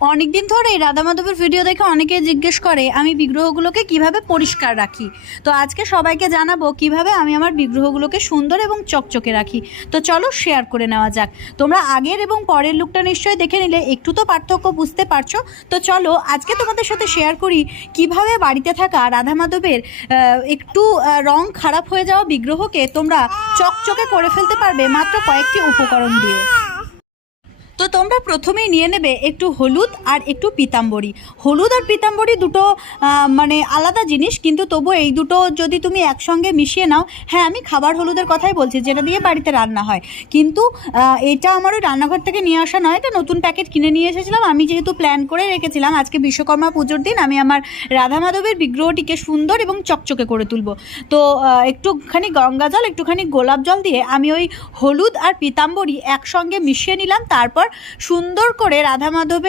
অনেকদিন ধরেই রাধা মাধবের ভিডিও দেখে অনেকে জিজ্ঞেস করে আমি বিগ্রহগুলোকে কিভাবে পরিষ্কার রাখি। তো আজকে সবাইকে জানাবো কিভাবে আমি আমার বিগ্রহগুলোকে সুন্দর এবং চকচকে রাখি। তো চলো শেয়ার করে নেওয়া যাক। তোমরা আগের এবং পরের লুকটা নিশ্চয়ই দেখে নিলে একটু তো পার্থক্য বুঝতে পারছো। তো চলো আজকে তোমাদের সাথে শেয়ার করি কিভাবে বাড়িতে থাকা রাধা মাধবের একটু রং খারাপ হয়ে যাওয়া বিগ্রহকে তোমরা চকচকে করে ফেলতে পারবে মাত্র কয়েকটি উপকরণ দিয়ে। তো তোমরা প্রথমেই নিয়ে নেবে একটু হলুদ আর একটু পিতাম্বরী। হলুদ আর পিতাম্বরী দুটো মানে আলাদা জিনিস, কিন্তু তবু এই দুটো যদি তুমি একসঙ্গে মিশিয়ে নাও, হ্যাঁ আমি খাবার হলুদের কথাই বলছি যেটা দিয়ে বাড়িতে রান্না হয়, কিন্তু এটা আমার ওই রান্নাঘর থেকে নিয়ে আসা নয়, এটা নতুন প্যাকেট কিনে নিয়ে এসেছিলাম। আমি যেহেতু প্ল্যান করে রেখেছিলাম আজকে বিশ্বকর্মা পুজোর দিন আমি আমার রাধা মাধবের বিগ্রহটিকে সুন্দর এবং চকচকে করে তুলবো, তো একটুখানি গঙ্গা জল একটুখানি গোলাপ জল দিয়ে আমি ওই হলুদ আর পিতাম্বরী একসঙ্গে মিশিয়ে নিলাম। তারপর সুন্দর করে রাধা মাধবের